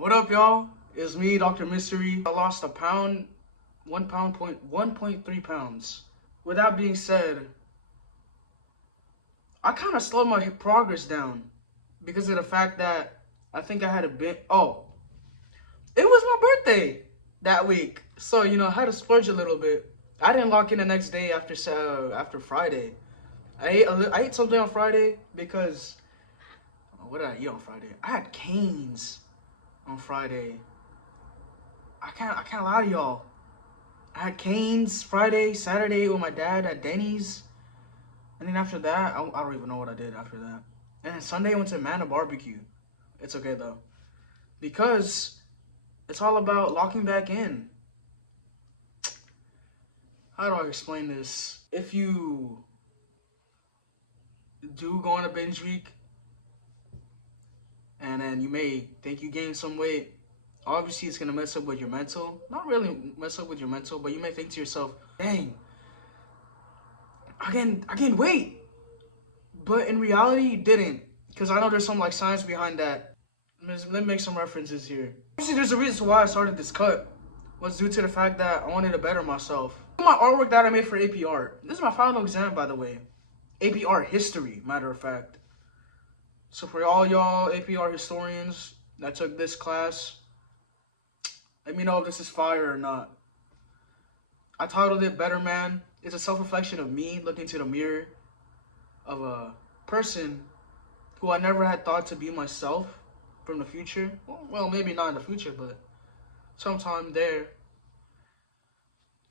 What up, y'all? It's me, Dr. Mystery. I lost a pound, 1.3 pounds. With that being said, I kind of slowed my progress down because of the fact that I think I had a bit. Oh, it was my birthday that week, so I had to splurge a little bit. I didn't lock in the next day after Friday. I ate something on Friday because what did I eat on Friday? I had Canes on Friday. I can't lie to y'all. I had Canes Friday, Saturday with my dad at Denny's. And then after that, I don't even know what I did after that. And then Sunday I went to Mana Barbecue. It's okay though. Because it's all about locking back in. How do I explain this? If you do go on a binge week and then you may think you gained some weight, obviously it's gonna mess up with your mental. Not really mess up with your mental, but you may think to yourself, dang, I gained weight. But in reality, you didn't. Because I know there's some like science behind that. Let me make some references here. Obviously, there's a reason why I started this cut. Was due to the fact that I wanted to better myself. My artwork that I made for AP Art. This is my final exam, by the way. AP Art History, matter of fact. So for all y'all AP Art historians that took this class, let me know if this is fire or not. I titled it Better Man. It's a self-reflection of me looking into the mirror of a person who I never had thought to be myself from the future. Well, maybe not in the future, but sometime there,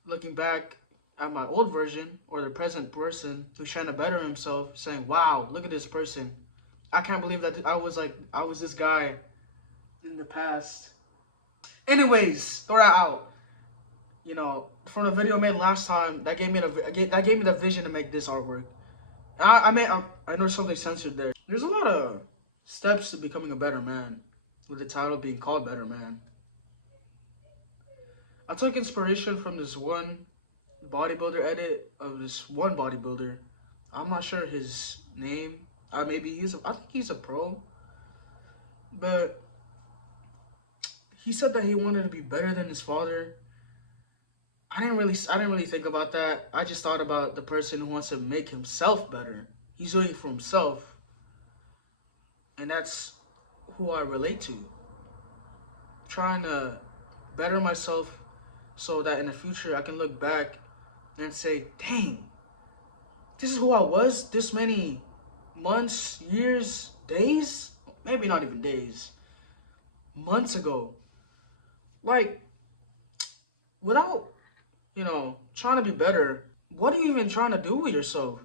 looking back at my old version or the present person who's trying to better himself, saying, wow, look at this person. I can't believe that I was this guy in the past. Anyways, throw that out. From the video I made last time, that gave me the vision to make this artwork. I know something censored there. There's a lot of steps to becoming a better man, with the title being called Better Man. I took inspiration from this one bodybuilder edit of this one bodybuilder. I'm not sure his name. I think he's a pro. But he said that he wanted to be better than his father. I didn't really think about that. I just thought about the person who wants to make himself better. He's doing it for himself. And that's who I relate to. Trying to better myself so that in the future I can look back and say, dang, this is who I was this many months, years, days? Maybe not even days. Months ago. Like, without trying to be better, what are you even trying to do with yourself?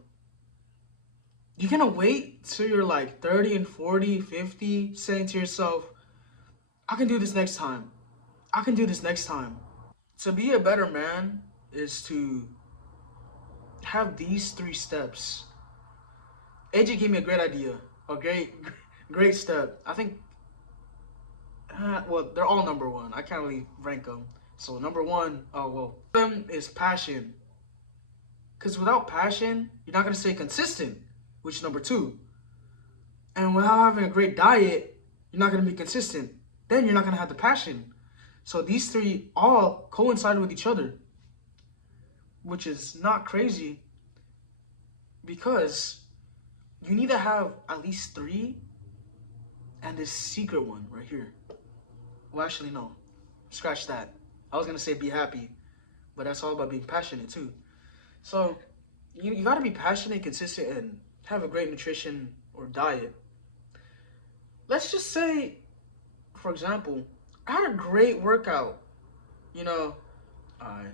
You're gonna wait till you're like 30 and 40, 50, saying to yourself, I can do this next time. I can do this next time. To be a better man is to have these 3 steps. AJ gave me a great idea, a great step. I think, well, they're all number 1. I can't really rank them. So number 1, them is passion. Because without passion, you're not going to stay consistent, which is number 2. And without having a great diet, you're not going to be consistent. Then you're not going to have the passion. So these 3 all coincide with each other, which is not crazy because you need to have at least 3 and this secret one right here. Well, actually, no. Scratch that. I was going to say be happy, but that's all about being passionate too. So you got to be passionate, consistent, and have a great nutrition or diet. Let's just say, for example, I had a great workout. I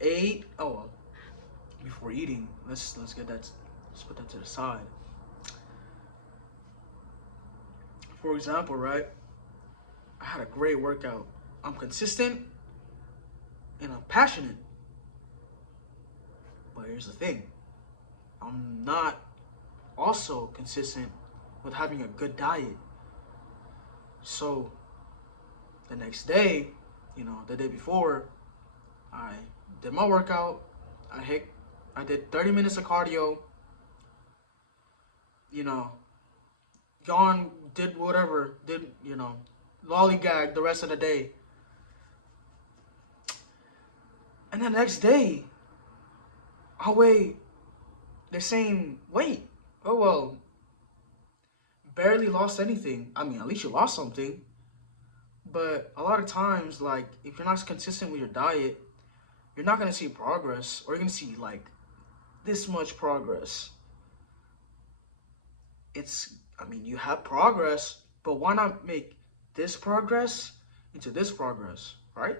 ate. Oh, well, before eating, let's put that to the side. For example, right? I had a great workout. I'm consistent and I'm passionate. But here's the thing. I'm not also consistent with having a good diet. So the next day, the day before, I did my workout. I did 30 minutes of cardio. Gone, did whatever, lollygag the rest of the day. And the next day, I weigh the same weight. Oh well, barely lost anything. I mean, at least you lost something. But a lot of times, like, if you're not consistent with your diet, you're not gonna see progress, or you're gonna see like this much progress. I mean, you have progress, but why not make this progress into this progress, right?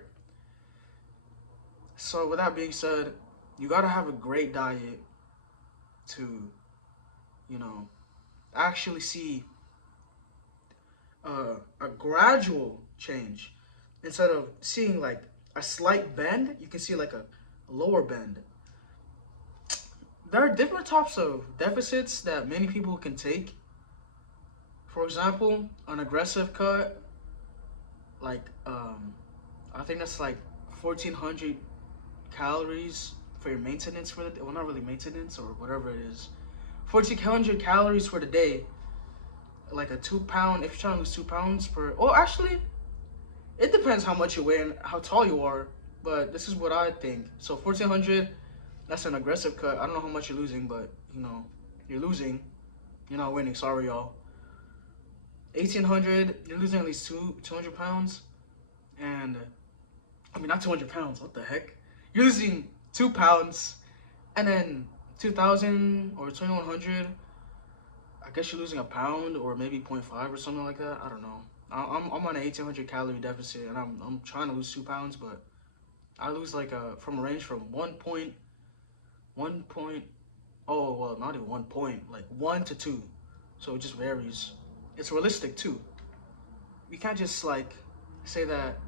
So with that being said, you gotta have a great diet to, you know, actually see a gradual change. Instead of seeing like a slight bend, you can see like a lower bend. There are different types of deficits that many people can take. For example, an aggressive cut, like I think that's like 1,400 calories for your maintenance for the day. Well, not really maintenance or whatever it is. 1,400 calories for the day. Like a 2 pound, if you're trying to lose 2 pounds per. Oh, actually, it depends how much you weigh and how tall you are. But this is what I think. So 1,400, that's an aggressive cut. I don't know how much you're losing, but you know, you're losing. You're not winning. Sorry, y'all. 1,800, you're losing at least 200 pounds. And I mean, not 200 pounds. What the heck? You're losing 2 pounds, and then 2,000 or 2,100. I guess you're losing a pound or maybe 0.5 or something like that. I don't know. I'm on an 1,800 calorie deficit, and I'm trying to lose 2 pounds, but I lose like from a range from 1 point, oh well, not even 1 point, like 1 to 2. So it just varies. It's realistic too. We can't just like say that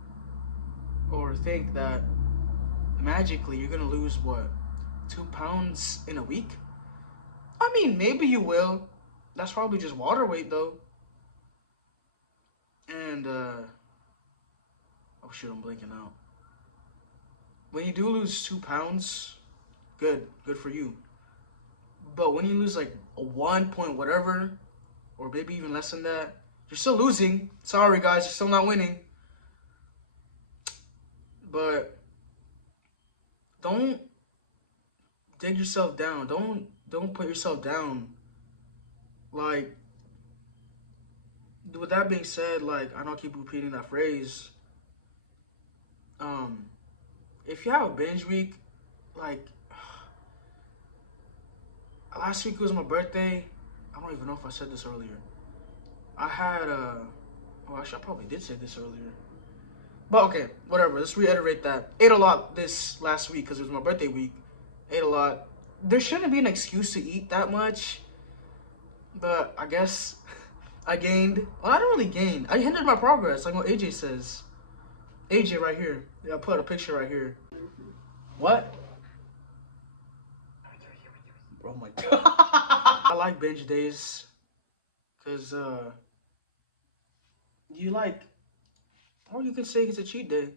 or think that magically you're gonna lose what, 2 pounds in a week. I mean, maybe you will. That's probably just water weight though. And oh shoot, I'm blinking out. When you do lose 2 pounds, good for you. But when you lose like a 1 point whatever, or maybe even less than that, you're still losing. Sorry guys, you're still not winning. But don't dig yourself down. Don't put yourself down. Like, with that being said, like, I know I keep repeating that phrase. If you have a binge week, like last week was my birthday. I don't even know if I said this earlier. I had well, actually I probably did say this earlier. But okay, whatever. Let's reiterate that. Ate a lot this last week because it was my birthday week. Ate a lot. There shouldn't be an excuse to eat that much. But I guess I gained. Well, I didn't really gain. I hindered my progress, like what AJ says. AJ right here. Yeah, I put a picture right here. What? Oh my god. I like binge days. Cause you like, or you could say it's a cheat day.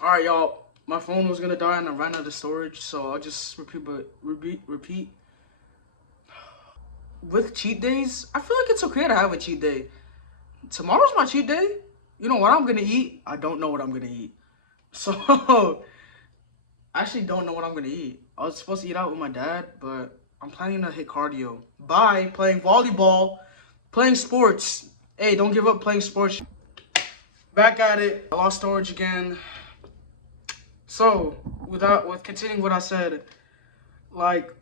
Alright y'all. My phone was gonna die and I ran out of storage, so I'll just repeat. With cheat days, I feel like it's okay to have a cheat day. Tomorrow's my cheat day. You know what I'm gonna eat? I don't know what I'm gonna eat. So, I actually don't know what I'm gonna eat. I was supposed to eat out with my dad, but I'm planning to hit cardio by playing volleyball, playing sports. Hey, don't give up playing sports. Back at it. I lost storage again. So, with continuing what I said, like,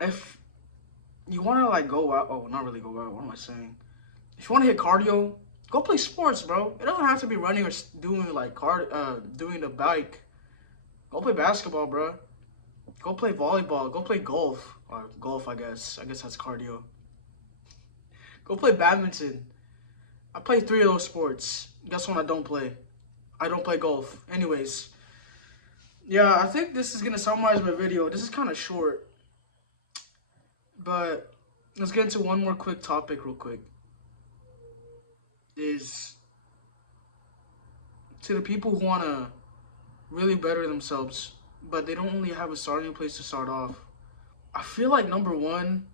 if you want to like go out, oh, not really go out, what am I saying? If you want to hit cardio, go play sports, bro. It doesn't have to be running or doing like doing the bike. Go play basketball, bro. Go play volleyball. Go play golf. Or golf, I guess. I guess that's cardio. Go play badminton. I play 3 of those sports. Guess what I don't play? I don't play golf. Anyways. Yeah, I think this is going to summarize my video. This is kind of short. But let's get into one more quick topic real quick. Is to the people who want to really better themselves, but they don't really have a starting place to start off. I feel like number one,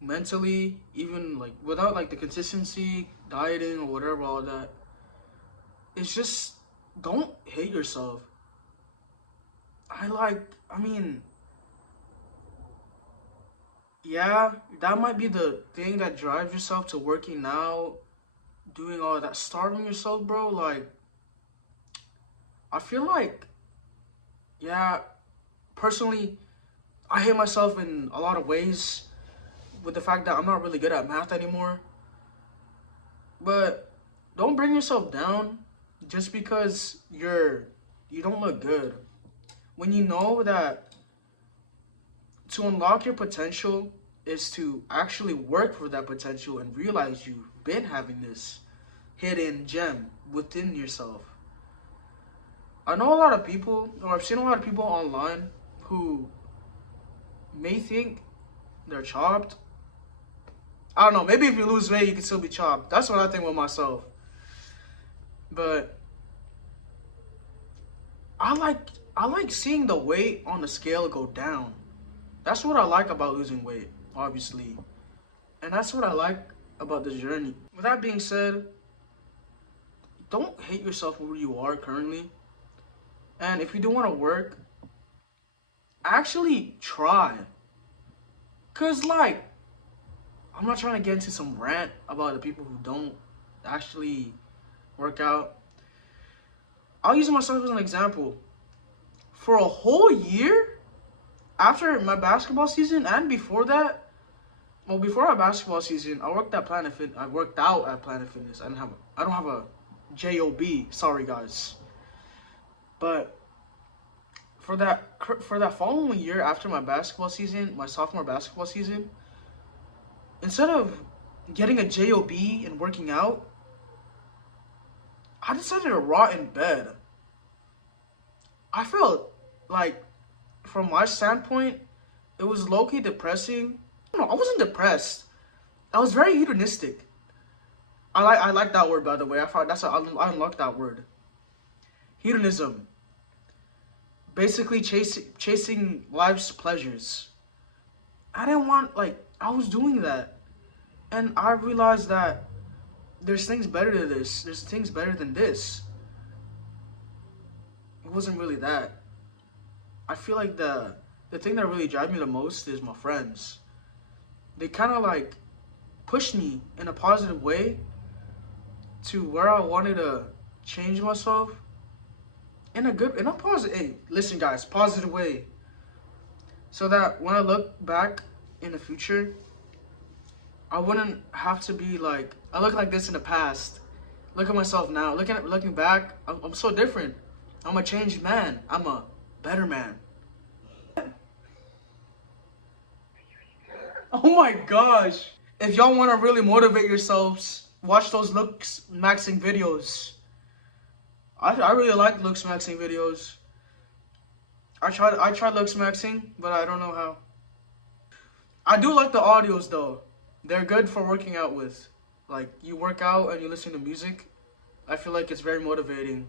mentally, even like without like the consistency, dieting or whatever, all that. It's just don't hate yourself. I mean, yeah, that might be the thing that drives yourself to working out, doing all that, starving yourself, bro. Like, I feel like, yeah, personally, I hate myself in a lot of ways with the fact that I'm not really good at math anymore. But don't bring yourself down just because you don't look good. When you know that to unlock your potential is to actually work for that potential and realize you've been having this hidden gem within yourself. I know a lot of people, or I've seen a lot of people online who may think they're chopped. I don't know, maybe if you lose weight, you can still be chopped. That's what I think with myself. But I like I like seeing the weight on the scale go down. That's what I like about losing weight, obviously. And that's what I like about this journey. With that being said, don't hate yourself where you are currently. And if you do want to work, actually try. Cause like, I'm not trying to get into some rant about the people who don't actually work out. I'll use myself as an example. For a whole year, after my basketball season and before that, well, before my basketball season, I worked out at Planet Fitness. I don't have a job. Sorry, guys. But for that following year after my basketball season, my sophomore basketball season, instead of getting a job and working out, I decided to rot in bed. I felt like, from my standpoint, it was low-key depressing. No, I wasn't depressed. I was very hedonistic. I like that word, by the way. I unlocked that word. Hedonism. Basically chasing life's pleasures. I didn't want, like, I was doing that. And I realized that there's things better than this. There's things better than this. It wasn't really that. I feel like the thing that really drives me the most is my friends. They kind of like pushed me in a positive way to where I wanted to change myself in a positive, hey, listen guys, positive way. So that when I look back in the future, I wouldn't have to be like, I look like this in the past. Look at myself now. Looking back, I'm so different. I'm a changed man. I'm a better man. Oh my gosh. If y'all want to really motivate yourselves, watch those looks maxing videos. I really like looks maxing videos. I tried looks maxing, but I don't know how. I do like the audios though. They're good for working out with. Like, you work out and you listen to music. I feel like it's very motivating.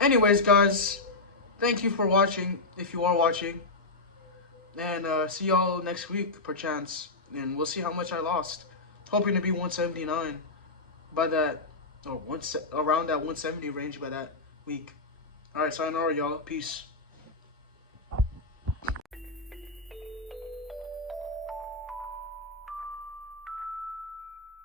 Anyways, guys, thank you for watching, if you are watching. And see y'all next week, perchance. And we'll see how much I lost. Hoping to be 179 by that, or around that 170 range by that week. Alright, sayonara, y'all. Peace.